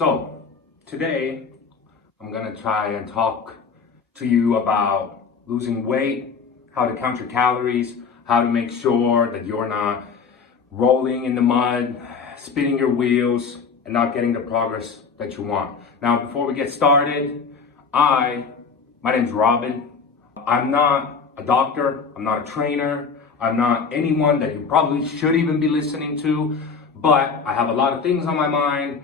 So today I'm gonna try and talk to you about losing weight, how to count your calories, how to make sure that you're not rolling in the mud, spinning your wheels, and not getting the progress that you want. Now, before we get started, my name's Robin. I'm not a doctor, I'm not a trainer, I'm not anyone that you probably should even be listening to, but I have a lot of things on my mind.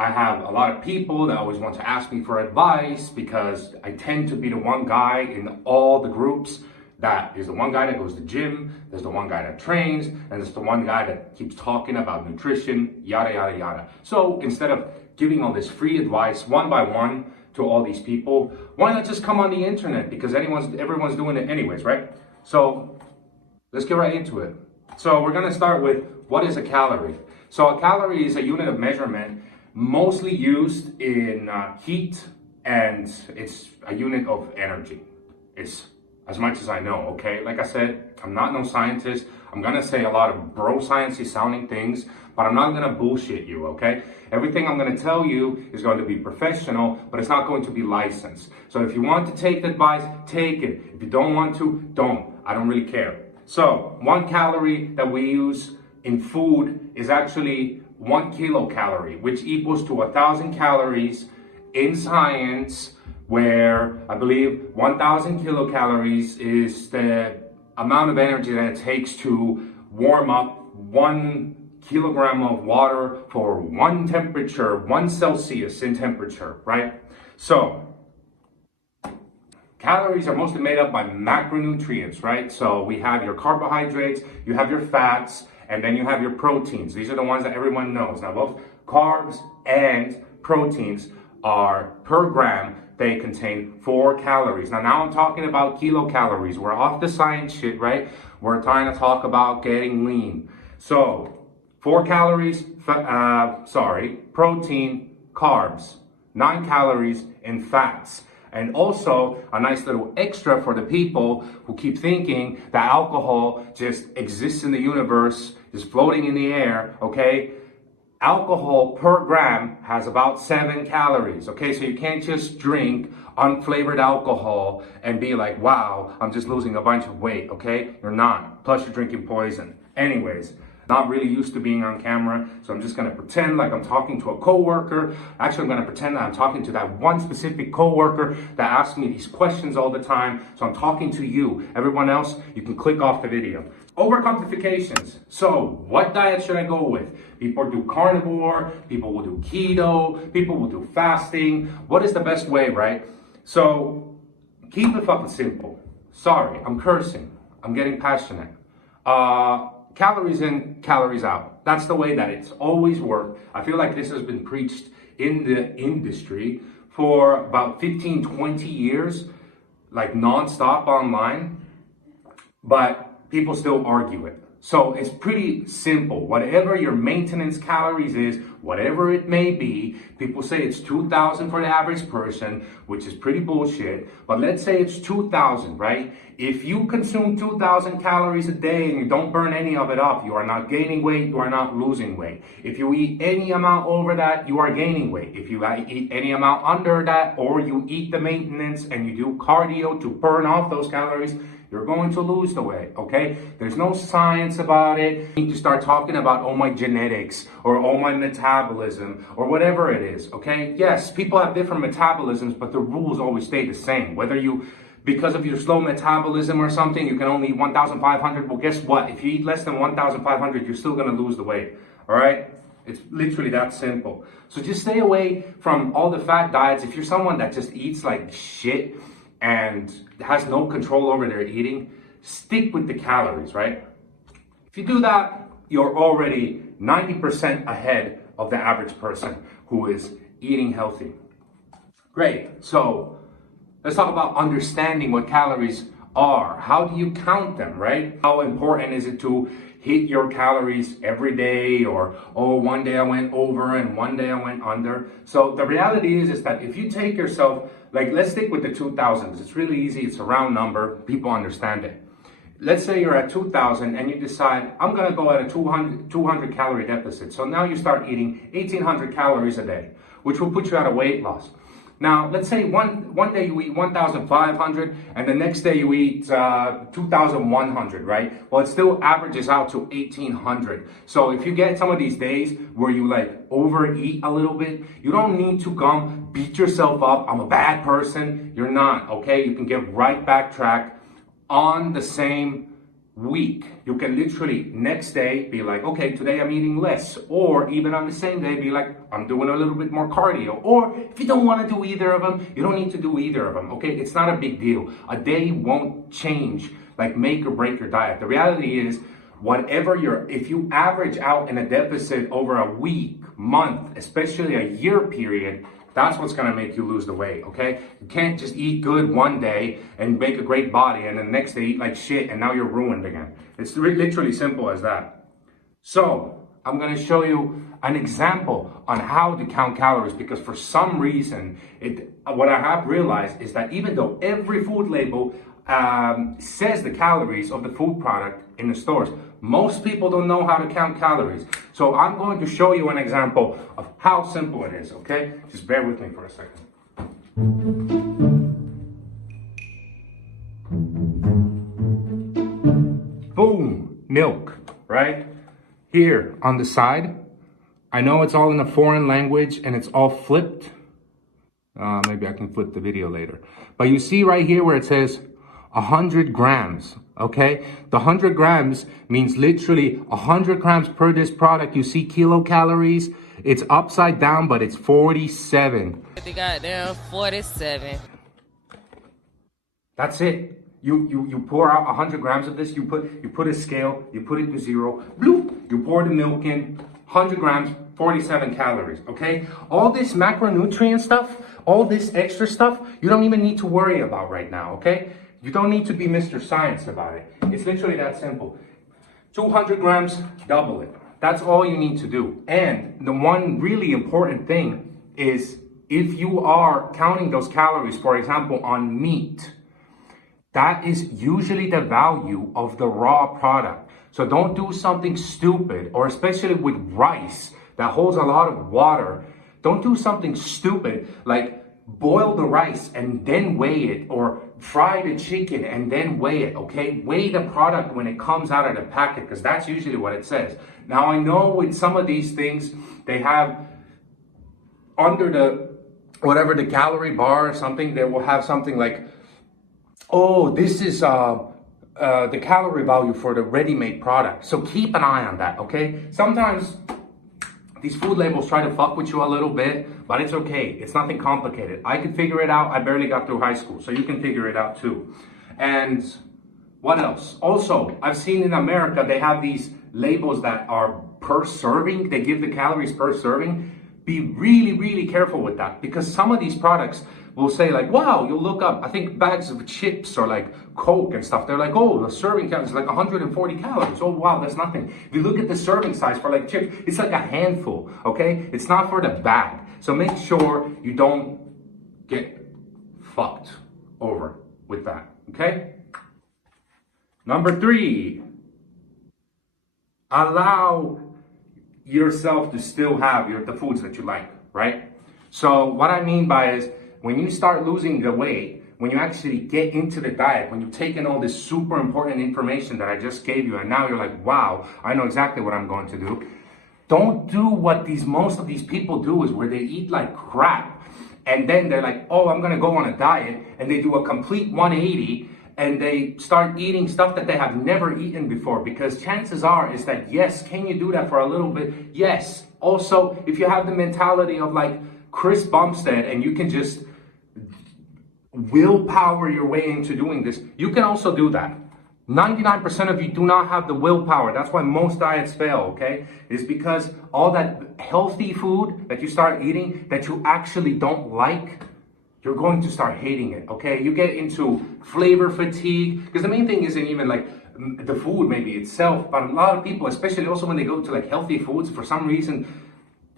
I have a lot of people that always want to ask me for advice because I tend to be the one guy in all the groups that is the one guy that goes to the gym, there's the one guy that trains, and there's the one guy that keeps talking about nutrition, yada, yada, yada. So instead of giving all this free advice one by one to all these people, why not just come on the internet? Because everyone's doing it anyways, right? So let's get right into it. So we're gonna start with, what is a calorie? So a calorie is a unit of measurement mostly used in heat, and it's a unit of energy. It's as much as I know, okay? Like I said, I'm not no scientist. I'm gonna say a lot of bro sciencey sounding things, but I'm not gonna bullshit you, okay? Everything I'm gonna tell you is going to be professional, but it's not going to be licensed. So if you want to take the advice, take it. If you don't want to, don't. I don't really care. So 1 calorie that we use in food is actually 1 kilocalorie, which equals to 1,000 calories in science, where I believe 1,000 kilocalories is the amount of energy that it takes to warm up 1 kilogram of water for 1 temperature, 1 Celsius in temperature, right? So calories are mostly made up by macronutrients, right? So we have your carbohydrates, you have your fats, and then you have your proteins. These are the ones that everyone knows. Now, both carbs and proteins are per gram, they contain 4 calories. Now I'm talking about kilocalories. We're off the science shit, right? We're trying to talk about getting lean. So 4 calories, protein, carbs, 9 calories in fats. And also a nice little extra for the people who keep thinking that alcohol just exists in the universe, is floating in the air, okay? Alcohol per gram has about 7 calories, okay? So you can't just drink unflavored alcohol and be like, wow, I'm just losing a bunch of weight, okay? You're not. Plus you're drinking poison. Anyways, not really used to being on camera, so I'm just gonna pretend like I'm talking to a coworker. Actually, I'm gonna pretend that I'm talking to that one specific coworker that asks me these questions all the time. So I'm talking to you. Everyone else, you can click off the video. Overcomplications. So what diet should I go with? People do carnivore, people will do keto, people will do fasting. What is the best way, right? So keep it fucking simple. Sorry, I'm cursing. I'm getting passionate. Calories in, calories out. That's the way that it's always worked. I feel like this has been preached in the industry for about 15, 20 years, like nonstop online, but people still argue it. So it's pretty simple. Whatever your maintenance calories is, whatever it may be, people say it's 2,000 for the average person, which is pretty bullshit. But let's say it's 2,000, right? If you consume 2,000 calories a day and you don't burn any of it up, you are not gaining weight, you are not losing weight. If you eat any amount over that, you are gaining weight. If you eat any amount under that, or you eat the maintenance and you do cardio to burn off those calories, you're going to lose the weight, okay? There's no science about it. You need to start talking about, oh, my genetics, or oh, my metabolism, or whatever it is, okay? Yes, people have different metabolisms, but the rules always stay the same. Whether you, because of your slow metabolism or something, you can only eat 1,500, well, guess what? If you eat less than 1,500, you're still gonna lose the weight, all right? It's literally that simple. So just stay away from all the fat diets. If you're someone that just eats like shit and has no control over their eating, stick with the calories, right? If you do that, you're already 90% ahead of the average person who is eating healthy. Great, so let's talk about understanding what calories are. How do you count them, right? How important is it to hit your calories every day, or, oh, one day I went over and one day I went under? So the reality is that if you take yourself, like, let's stick with the 2,000. It's really easy. It's a round number. People understand it. Let's say you're at 2,000 and you decide, I'm going to go at a 200 calorie deficit. So now you start eating 1,800 calories a day, which will put you at a weight loss. Now, let's say one day you eat 1,500 and the next day you eat 2,100, right? Well, it still averages out to 1,800. So if you get some of these days where you like overeat a little bit, you don't need to come beat yourself up. I'm a bad person. You're not, okay? You can get right back track on the same week. You can literally next day be like, okay, today I'm eating less, or even on the same day be like, I'm doing a little bit more cardio. Or if you don't want to do either of them, you don't need to do either of them, okay? It's not a big deal. A day won't change, like make or break your diet. The reality is, if you average out in a deficit over a week, month, especially a year period, that's what's gonna make you lose the weight, okay? You can't just eat good one day and make a great body and the next day eat like shit and now you're ruined again. It's literally simple as that. So, I'm gonna show you an example on how to count calories, because for some reason, what I have realized is that even though every food label says the calories of the food product in the stores, most people don't know how to count calories. So I'm going to show you an example of how simple it is, okay? Just bear with me for a second. Boom, milk, right? Here on the side, I know it's all in a foreign language and it's all flipped. Maybe I can flip the video later. But you see right here where it says 100 grams, okay? The 100 grams means literally 100 grams per this product. You see kilocalories, it's upside down, but it's 47. They got down 47. That's it. You pour out 100 grams of this, you put a scale, you put it to 0, bloop, you pour the milk in, 100 grams, 47 calories, okay? All this macronutrient stuff, all this extra stuff, you don't even need to worry about right now, okay? You don't need to be Mr. Science about it. It's literally that simple. 200 grams, double it. That's all you need to do. And the one really important thing is if you are counting those calories, for example, on meat, that is usually the value of the raw product. So don't do something stupid, or especially with rice that holds a lot of water. Don't do something stupid like boil the rice and then weigh it, or fry the chicken and then weigh it, okay? Weigh the product when it comes out of the packet, because that's usually what it says. Now, I know with some of these things, they have under the calorie bar or something, they will have something like, oh, this is the calorie value for the ready-made product. So keep an eye on that, okay? Sometimes these food labels try to fuck with you a little bit, but it's okay. It's nothing complicated. I could figure it out. I barely got through high school, so you can figure it out too. And what else? Also, I've seen in America, they have these labels that are per serving. They give the calories per serving. Be really, really careful with that, because some of these products will say like, wow, you'll look up, I think bags of chips or like Coke and stuff. They're like, oh, the serving count is like 140 calories. Oh, wow, that's nothing. If you look at the serving size for like chips, it's like a handful, okay? It's not for the bag. So make sure you don't get fucked over with that, okay? Number 3, allow yourself to still have the foods that you like, right? So what I mean by is, when you start losing the weight, when you actually get into the diet, when you take in all this super important information that I just gave you, and now you're like, wow, I know exactly what I'm going to do. Don't do what most of these people do, is where they eat like crap. And then they're like, oh, I'm going to go on a diet. And they do a complete 180 and they start eating stuff that they have never eaten before. Because chances are is that, yes, can you do that for a little bit? Yes. Also, if you have the mentality of like Chris Bumstead and you can just willpower your way into doing this, you can also do that. 99% of you do not have the willpower. That's why most diets fail, okay? It's because all that healthy food that you start eating that you actually don't like, you're going to start hating it, okay? You get into flavor fatigue, because the main thing isn't even like the food maybe itself, but a lot of people, especially also when they go to like healthy foods, for some reason,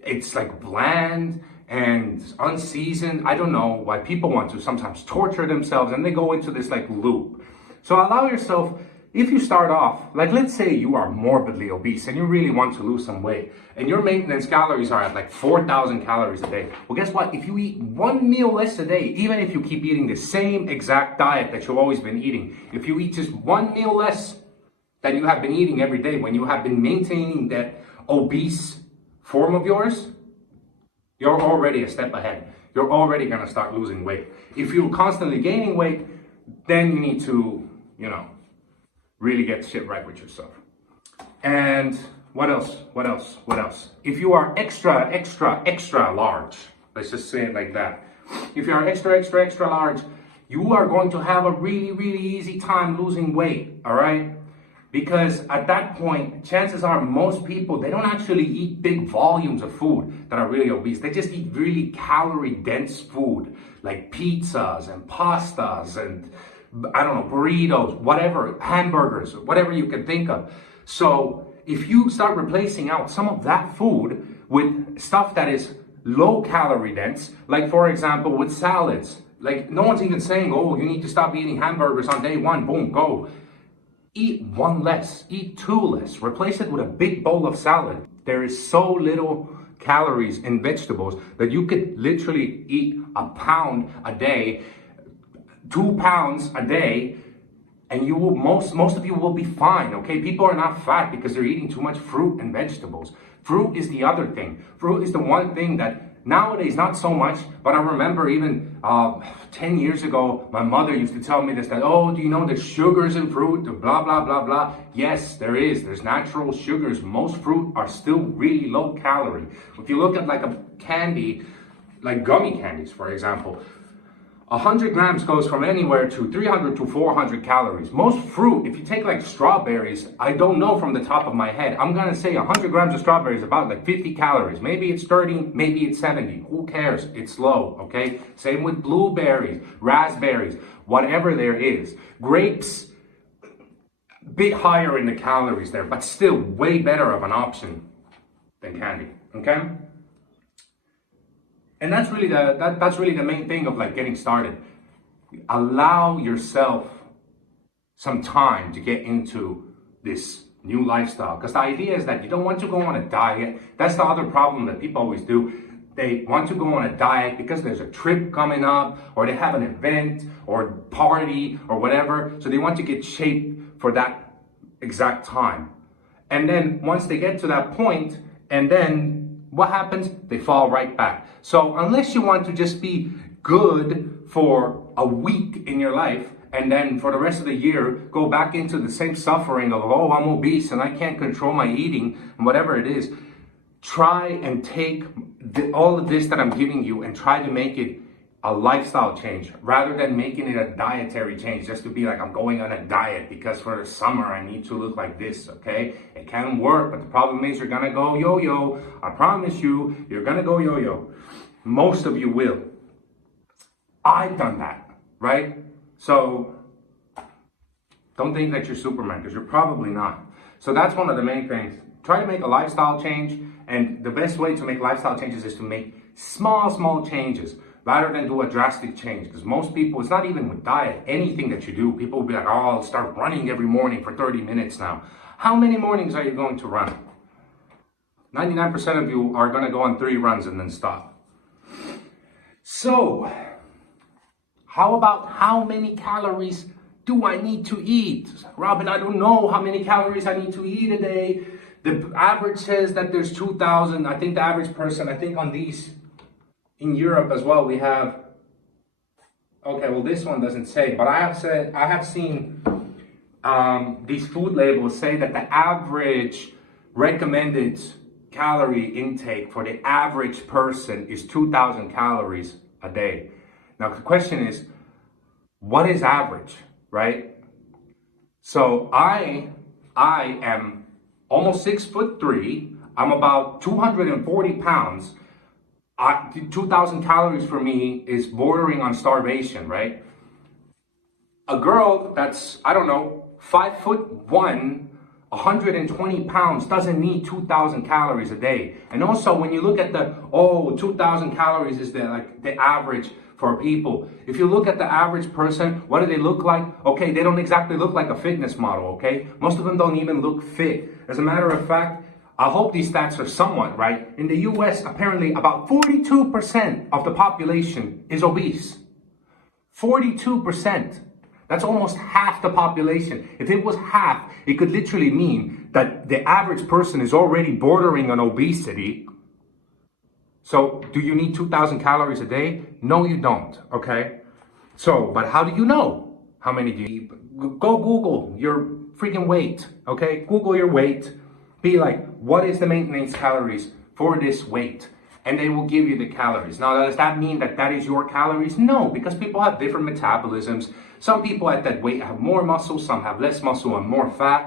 it's like bland and unseasoned. I don't know why people want to sometimes torture themselves and they go into this like loop. So allow yourself if you start off, like let's say you are morbidly obese and you really want to lose some weight and your maintenance calories are at like 4,000 calories a day. Well, guess what? If you eat one meal less a day, even if you keep eating the same exact diet that you've always been eating, if you eat just one meal less than you have been eating every day, when you have been maintaining that obese form of yours, you're already a step ahead. You're already going to start losing weight. If you're constantly gaining weight, then you need to, really get shit right with yourself. And what else? If you are extra large, let's just say it like that. If you are extra large, you are going to have a really easy time losing weight, all right? Because at that point, chances are most people, they don't actually eat big volumes of food that are really obese. They just eat really calorie-dense food, like pizzas and pastas and, I don't know, burritos, whatever, hamburgers, whatever you can think of. So if you start replacing out some of that food with stuff that is low calorie dense, like for example, with salads, like no one's even saying, oh, you need to stop eating hamburgers on day one, boom, go. Eat one less, eat two less, replace it with a big bowl of salad. There is so little calories in vegetables that you could literally eat a pound a day, 2 pounds a day, and you will most of you will be fine, okay? People are not fat because they're eating too much fruit and vegetables. Fruit is the other thing. Fruit is the one thing that nowadays, not so much, but I remember even 10 years ago, my mother used to tell me this, that, oh, do you know there's sugars in fruit, blah, blah, blah, blah. Yes, there is. There's natural sugars. Most fruit are still really low calorie. If you look at like a candy, like gummy candies, for example, 100 grams goes from anywhere to 300 to 400 calories. Most fruit, if you take like strawberries, I don't know from the top of my head, I'm gonna say 100 grams of strawberries is about like 50 calories. Maybe it's 30, maybe it's 70. Who cares? It's low, okay? Same with blueberries, raspberries, whatever there is. Grapes, bit higher in the calories there, but still way better of an option than candy, okay? And that's really the main thing of like getting started. Allow yourself some time to get into this new lifestyle. Because the idea is that you don't want to go on a diet. That's the other problem that people always do. They want to go on a diet because there's a trip coming up, or they have an event or party or whatever. So they want to get shape for that exact time. And then once they get to that point, and then what happens? They fall right back. So unless you want to just be good for a week in your life, and then for the rest of the year, go back into the same suffering of, oh, I'm obese and I can't control my eating and whatever it is, try and take all of this that I'm giving you and try to make it a lifestyle change rather than making it a dietary change just to be like, I'm going on a diet because for the summer I need to look like this, okay? It can work, but the problem is you're gonna go yo-yo. I promise you, you're gonna go yo-yo. Most of you will. I've done that, right? So don't think that you're Superman, because you're probably not. So that's one of the main things. Try to make a lifestyle change, and the best way to make lifestyle changes is to make small changes rather than do a drastic change. Because most people, it's not even with diet, anything that you do, people will be like, oh, I'll start running every morning for 30 minutes now. How many mornings are you going to run? 99% of you are going to go on 3 runs and then stop. So, how about how many calories do I need to eat? Robin, I don't know how many calories I need to eat a day. The average says that there's 2,000. I think the average person, I think on these, in Europe as well, we have, okay, well this one doesn't say, but I have seen these food labels say that the average recommended calorie intake for the average person is 2,000 calories a day. Now the question is, what is average, right? So I am almost 6'3". I'm about 240 pounds. 2,000 calories for me is bordering on starvation, right? A girl that's, I don't know, 5'1", 120 pounds doesn't need 2,000 calories a day. And also when you look at the, 2,000 calories is the average for people. If you look at the average person, what do they look like? Okay, they don't exactly look like a fitness model, okay? Most of them don't even look fit. As a matter of fact, I hope these stats are somewhat right. In the US, apparently about 42% of the population is obese. 42%. That's almost half the population. If it was half, it could literally mean that the average person is already bordering on obesity. So, do you need 2,000 calories a day? No, you don't, okay? So, but how do you know how many do you eat? Go Google your freaking weight, okay? Google your weight. Be like, what is the maintenance calories for this weight? And they will give you the calories. Now, does that mean that that is your calories? No, because people have different metabolisms. Some people at that weight have more muscle, some have less muscle and more fat.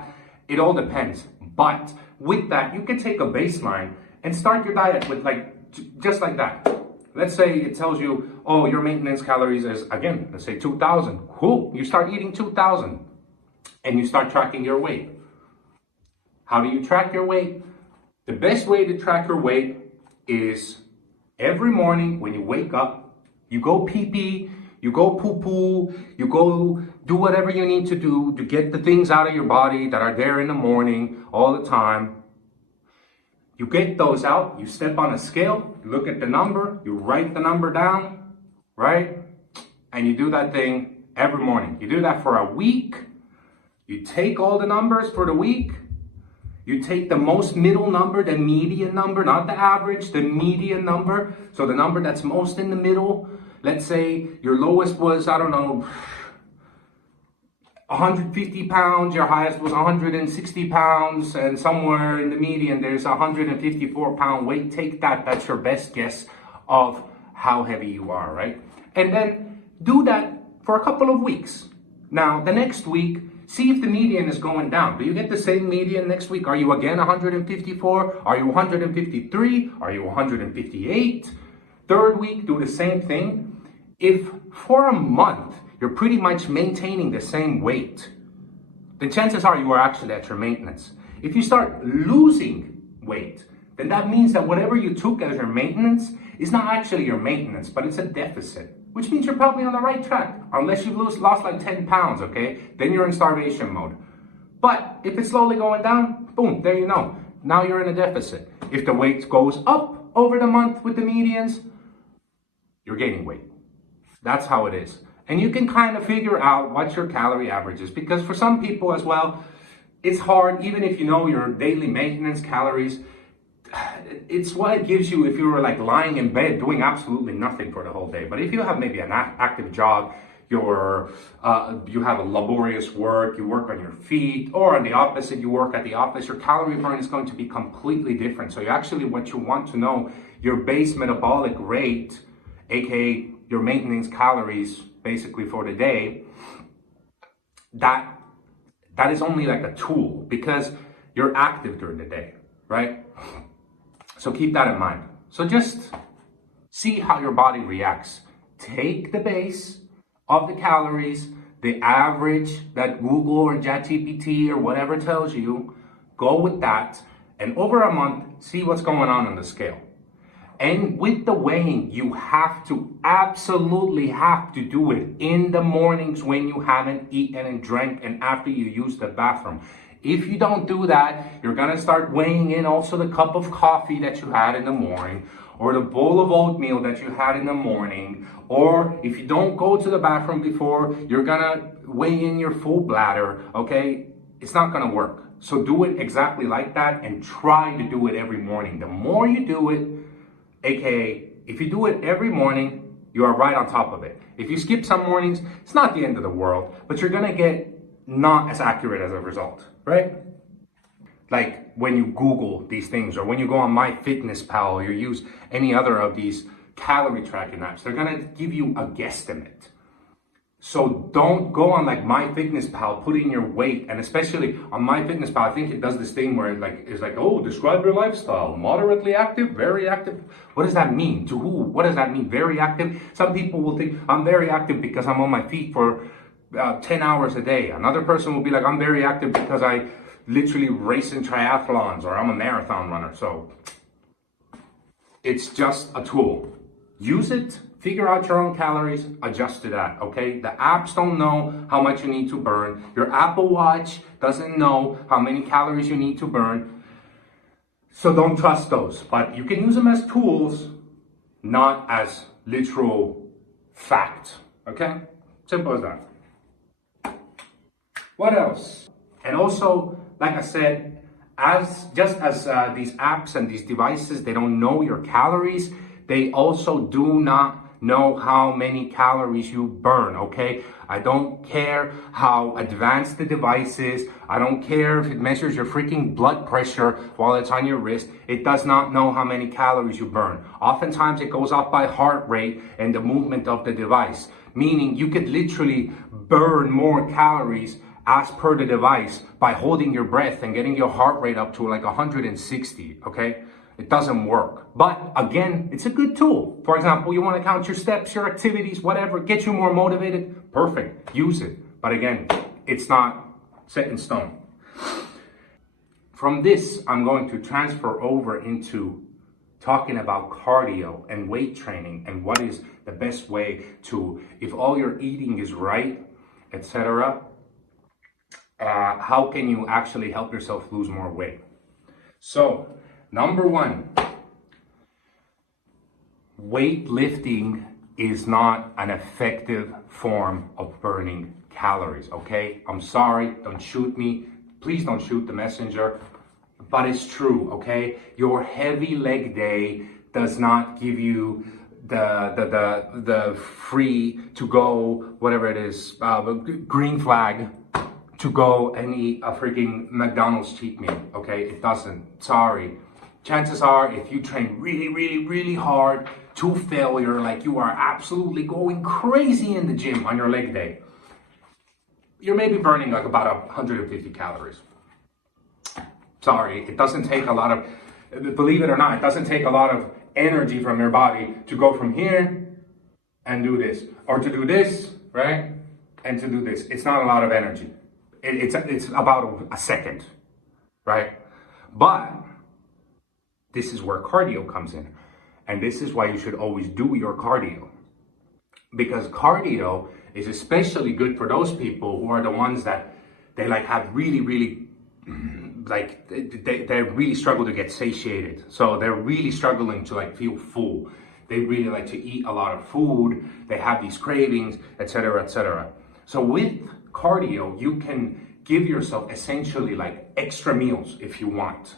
It all depends. But with that, you can take a baseline and start your diet with just like that. Let's say it tells you, oh, your maintenance calories is, again, let's say 2,000. Cool. You start eating 2,000 and you start tracking your weight. How do you track your weight? The best way to track your weight is every morning when you wake up, you go pee-pee, you go poo-poo, you go do whatever you need to do to get the things out of your body that are there in the morning all the time. You get those out, you step on a scale, you look at the number, you write the number down, right? And you do that thing every morning. You do that for a week. You take all the numbers for the week. You take the most middle number, the median number, not the average, the median number. So the number that's most in the middle. Let's say your lowest was, I don't know, 150 pounds, your highest was 160 pounds, and somewhere in the median there's a 154 pound weight. Take that, that's your best guess of how heavy you are, right? And then do that for a couple of weeks. Now, the next week, see if the median is going down. Do you get the same median next week? Are you again 154? Are you 153? Are you 158? Third week, do the same thing. If for a month you're pretty much maintaining the same weight, then chances are you are actually at your maintenance. If you start losing weight, then that means that whatever you took as your maintenance is not actually your maintenance, but it's a deficit, which means you're probably on the right track, unless you've lost like 10 pounds, okay? Then you're in starvation mode. But if it's slowly going down, boom, there you know. Now you're in a deficit. If the weight goes up over the month with the medians, you're gaining weight. That's how it is. And you can kind of figure out what your calorie average is, because for some people as well, it's hard, even if you know your daily maintenance calories. It's what it gives you if you were like lying in bed doing absolutely nothing for the whole day. But if you have maybe an active job, you have a laborious work, you work on your feet, or on the opposite, you work at the office, your calorie burn is going to be completely different. So you actually, what you want to know, your base metabolic rate, aka your maintenance calories, basically for the day, that is only like a tool because you're active during the day, right? So keep that in mind. So just see how your body reacts. Take the base of the calories, the average that Google or ChatGPT or whatever tells you, go with that, and over a month, see what's going on the scale. And with the weighing, you absolutely have to do it in the mornings when you haven't eaten and drank and after you use the bathroom. If you don't do that, you're gonna start weighing in also the cup of coffee that you had in the morning, or the bowl of oatmeal that you had in the morning, or if you don't go to the bathroom before, you're gonna weigh in your full bladder, okay? It's not gonna work. So do it exactly like that and try to do it every morning. The more you do it, aka, if you do it every morning, you are right on top of it. If you skip some mornings, it's not the end of the world, but you're gonna get not as accurate as a result, right? Like when you Google these things, or when you go on MyFitnessPal, or you use any other of these calorie tracking apps, they're gonna give you a guesstimate. So don't go on like MyFitnessPal, put in your weight, and especially on MyFitnessPal, I think it does this thing where it's like, oh, describe your lifestyle, moderately active, very active. What does that mean? To who? What does that mean, very active? Some people will think, I'm very active because I'm on my feet for 10 hours a day. Another person will be like, I'm very active because I literally race in triathlons, or I'm a marathon runner. So it's just a tool. use it, figure out your own calories, adjust to that, okay? The apps don't know how much you need to burn. Your Apple Watch doesn't know how many calories you need to burn. So don't trust those, but you can use them as tools, not as literal fact, okay? Simple as that. What else? And also, like I said, just as these apps and these devices, they don't know your calories, they also do not know how many calories you burn, okay? I don't care how advanced the device is. I don't care if it measures your freaking blood pressure while it's on your wrist. It does not know how many calories you burn. Oftentimes it goes up by heart rate and the movement of the device, meaning you could literally burn more calories as per the device by holding your breath and getting your heart rate up to like 160, okay? It doesn't work. But again, it's a good tool. For example, you want to count your steps, your activities, whatever, get you more motivated. Perfect. Use it. But again, it's not set in stone. From this, I'm going to transfer over into talking about cardio and weight training and what is the best way to, if all your eating is right, etc., how can you actually help yourself lose more weight? So, number one, weightlifting is not an effective form of burning calories, okay? I'm sorry, don't shoot me. Please don't shoot the messenger, but it's true, okay? Your heavy leg day does not give you the free to go, whatever it is, green flag to go and eat a freaking McDonald's cheat meal, okay? It doesn't, sorry. Chances are, if you train really, really, really hard to failure, like you are absolutely going crazy in the gym on your leg day, you're maybe burning like about 150 calories. Sorry, it doesn't take a lot of, believe it or not, it doesn't take a lot of energy from your body to go from here and do this, or to do this, right? And to do this. It's not a lot of energy. It's about a second, right? But this is where cardio comes in. And this is why you should always do your cardio. Because cardio is especially good for those people who are the ones that they like have really, really, like they really struggle to get satiated. So they're really struggling to like feel full. They really like to eat a lot of food. They have these cravings, etc., etc. So with cardio, you can give yourself essentially like extra meals if you want.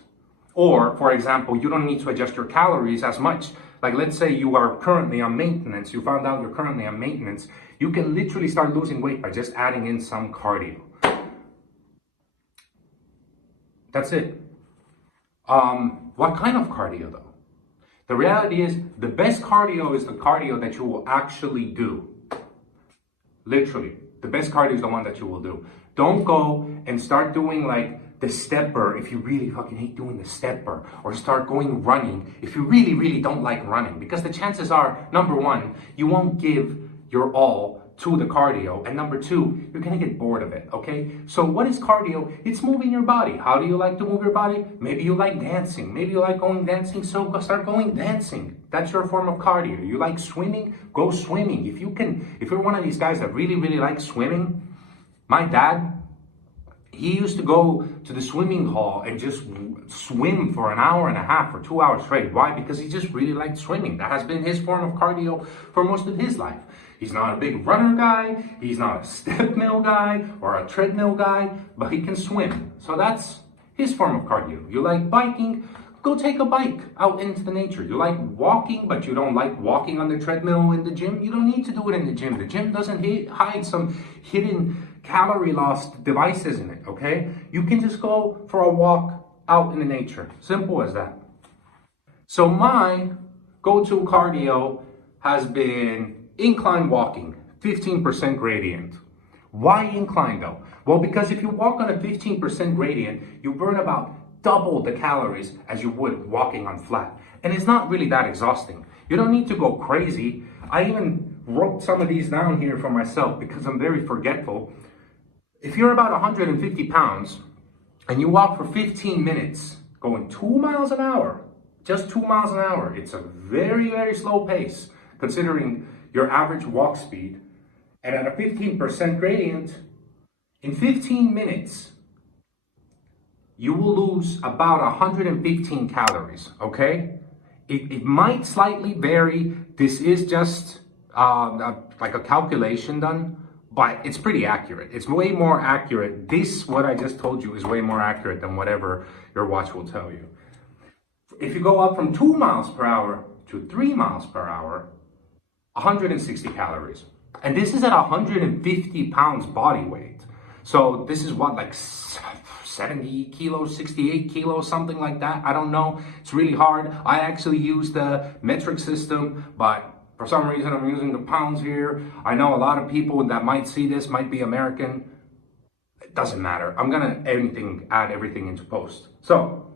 Or, for example, you don't need to adjust your calories as much. Like, let's say you are currently on maintenance. You found out you're currently on maintenance. You can literally start losing weight by just adding in some cardio. That's it. What kind of cardio, though? The reality is, the best cardio is the cardio that you will actually do. Literally. The best cardio is the one that you will do. Don't go and start doing like the stepper if you really fucking hate doing the stepper, or start going running if you really, really don't like running, because the chances are, number one, you won't give your all to the cardio, and number two, you're gonna get bored of it, okay? So what is cardio? It's moving your body. How do you like to move your body? Maybe you like dancing. Maybe you like going dancing, so start going dancing. That's your form of cardio. You like swimming? Go swimming. If you're one of these guys that really, really like swimming, my dad, he used to go to the swimming hall and just swim for an hour and a half or 2 hours straight. Why? Because he just really liked swimming. That has been his form of cardio for most of his life. He's not a big runner guy. He's not a step mill guy or a treadmill guy, but he can swim. So that's his form of cardio. You like biking? Go take a bike out into the nature. You like walking, but you don't like walking on the treadmill in the gym? You don't need to do it in the gym. The gym doesn't hide some hidden calorie loss devices in it, okay? You can just go for a walk out in the nature. Simple as that. So my go-to cardio has been incline walking, 15% gradient. Why incline though? Well, because if you walk on a 15% gradient, you burn about double the calories as you would walking on flat. And it's not really that exhausting. You don't need to go crazy. I even wrote some of these down here for myself because I'm very forgetful. If you're about 150 pounds and you walk for 15 minutes, going 2 miles an hour, just 2 miles an hour, it's a very, very slow pace. considering your average walk speed. And at a 15% gradient, in 15 minutes, you will lose about 115 calories, okay? It might slightly vary. This is just like a calculation done, but it's pretty accurate. It's way more accurate. What I just told you, is way more accurate than whatever your watch will tell you. If you go up from 2 miles per hour to 3 miles per hour, 160 calories. And this is at 150 pounds body weight. So this is what, like 70 kilos, 68 kilos, something like that. I don't know. It's really hard. I actually use the metric system, but for some reason I'm using the pounds here. I know a lot of people that might see this might be American. It doesn't matter. I'm gonna add everything into post. So,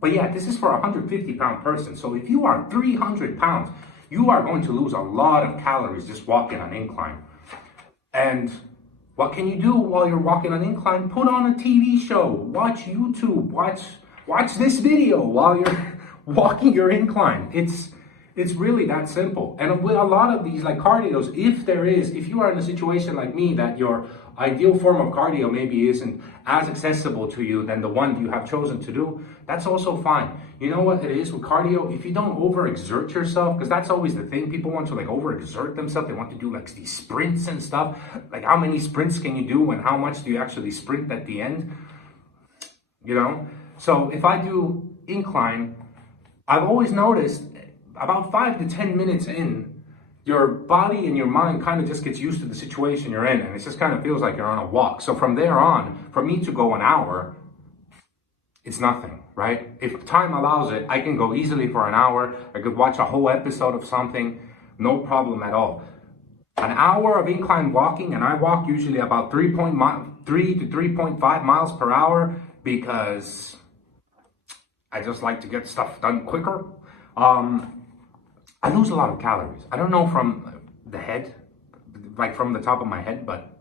but yeah, this is for a 150 pound person. So if you are 300 pounds, you are going to lose a lot of calories just walking on incline. And what can you do while you're walking on incline? Put on a TV show, watch YouTube, watch this video while you're walking your incline. It's really that simple. And with a lot of these like cardios, if you are in a situation like me that your ideal form of cardio maybe isn't as accessible to you than the one you have chosen to do, that's also fine. You know what it is with cardio? If you don't overexert yourself, because that's always the thing, people want to like overexert themselves. They want to do like these sprints and stuff. Like how many sprints can you do and how much do you actually sprint at the end? You know? So if I do incline, I've always noticed about 5 to 10 minutes in, your body and your mind kind of just gets used to the situation you're in, and it just kind of feels like you're on a walk. So from there on, for me to go an hour, it's nothing, right? If time allows it, I can go easily for an hour. I could watch a whole episode of something, no problem at all. An hour of incline walking, and I walk usually about 3 to 3.5 miles per hour because I just like to get stuff done quicker. I lose a lot of calories. I don't know from the head, like from the top of my head, but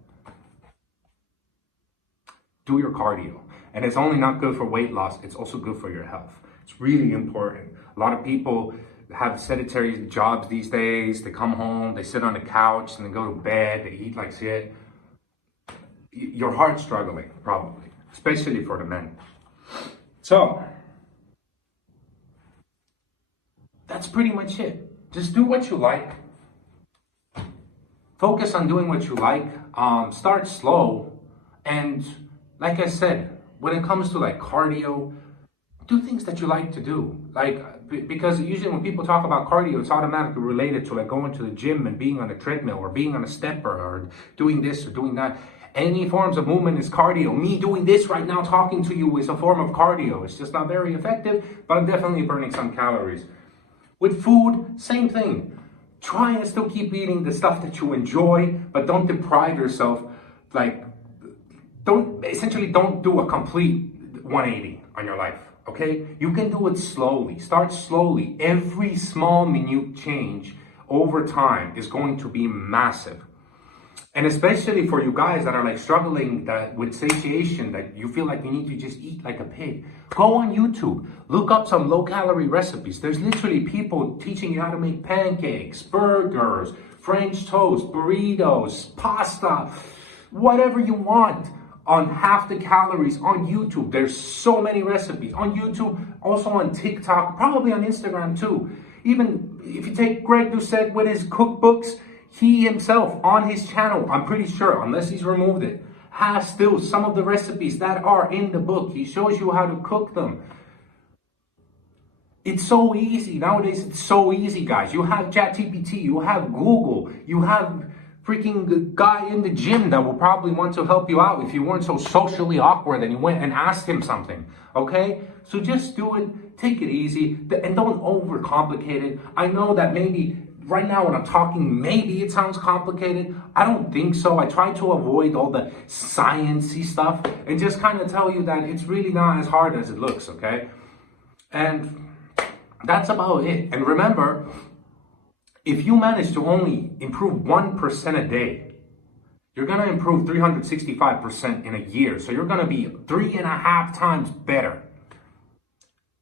do your cardio. And it's only not good for weight loss, it's also good for your health. It's really important. A lot of people have sedentary jobs these days. They come home, they sit on the couch, and they go to bed, they eat like shit. Your heart's struggling, probably, especially for the men. So, that's pretty much it. Just do what you like. Focus on doing what you like. Start slow. And like I said, when it comes to like cardio, do things that you like to do. Like, because usually when people talk about cardio, it's automatically related to like going to the gym and being on a treadmill or being on a stepper or doing this or doing that. Any forms of movement is cardio. Me doing this right now, talking to you, is a form of cardio. It's just not very effective, but I'm definitely burning some calories. With food, same thing. Try and still keep eating the stuff that you enjoy, but don't deprive yourself. Like, don't do a complete 180 on your life, okay? You can do it slowly. Start slowly. Every small, minute change over time is going to be massive. And especially for you guys that are like struggling with satiation, that you feel like you need to just eat like a pig, go on YouTube, look up some low-calorie recipes. There's literally people teaching you how to make pancakes, burgers, French toast, burritos, pasta, whatever you want on half the calories on YouTube. There's so many recipes on YouTube, also on TikTok, probably on Instagram too. Even if you take Greg Doucette with his cookbooks, he himself on his channel, I'm pretty sure, unless he's removed it, has still some of the recipes that are in the book. He shows you how to cook them. It's so easy. Nowadays, it's so easy, guys. You have ChatGPT, you have Google, you have freaking guy in the gym that will probably want to help you out if you weren't so socially awkward and you went and asked him something, okay? So just do it, take it easy, and don't overcomplicate it. I know that maybe right now when I'm talking, maybe it sounds complicated. I don't think so. I try to avoid all the sciencey stuff and just kind of tell you that it's really not as hard as it looks, okay? And that's about it. And remember, if you manage to only improve 1% a day, you're going to improve 365% in a year. So you're going to be 3.5 times better.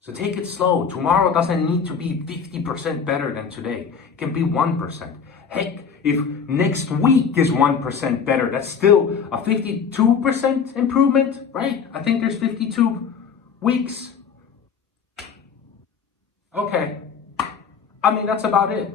So take it slow. Tomorrow doesn't need to be 50% better than today. It can be 1%. Heck, if next week is 1% better, that's still a 52% improvement, right? I think there's 52 weeks. Okay. I mean, that's about it.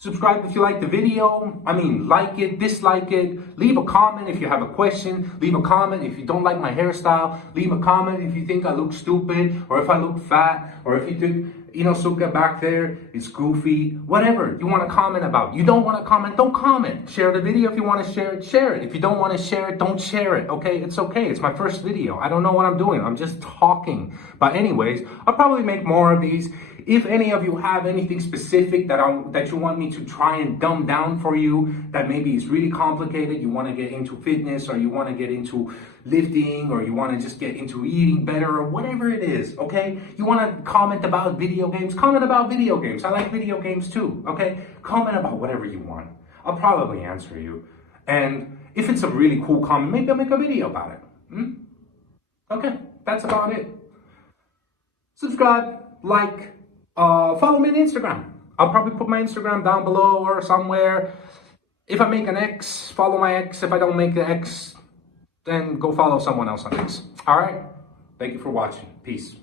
Subscribe if you like the video. I mean, like it, dislike it. Leave a comment if you have a question. Leave a comment if you don't like my hairstyle. Leave a comment if you think I look stupid, or if I look fat, or if you think, Suka back there is goofy. Whatever you want to comment about. You don't want to comment, don't comment. Share the video if you want to share it, share it. If you don't want to share it, don't share it. Okay, it's okay. It's my first video. I don't know what I'm doing. I'm just talking. But anyways, I'll probably make more of these. If any of you have anything specific that you want me to try and dumb down for you, that maybe is really complicated, you want to get into fitness, or you want to get into lifting, or you want to just get into eating better, or whatever it is, okay? You want to comment about video games? Comment about video games. I like video games too, okay? Comment about whatever you want. I'll probably answer you. And if it's a really cool comment, maybe I'll make a video about it. Okay, that's about it. Subscribe, like, follow me on Instagram. I'll probably put my Instagram down below or somewhere. If I make an X, follow my X. If I don't make the X, then go follow someone else on X. All right? Thank you for watching. Peace.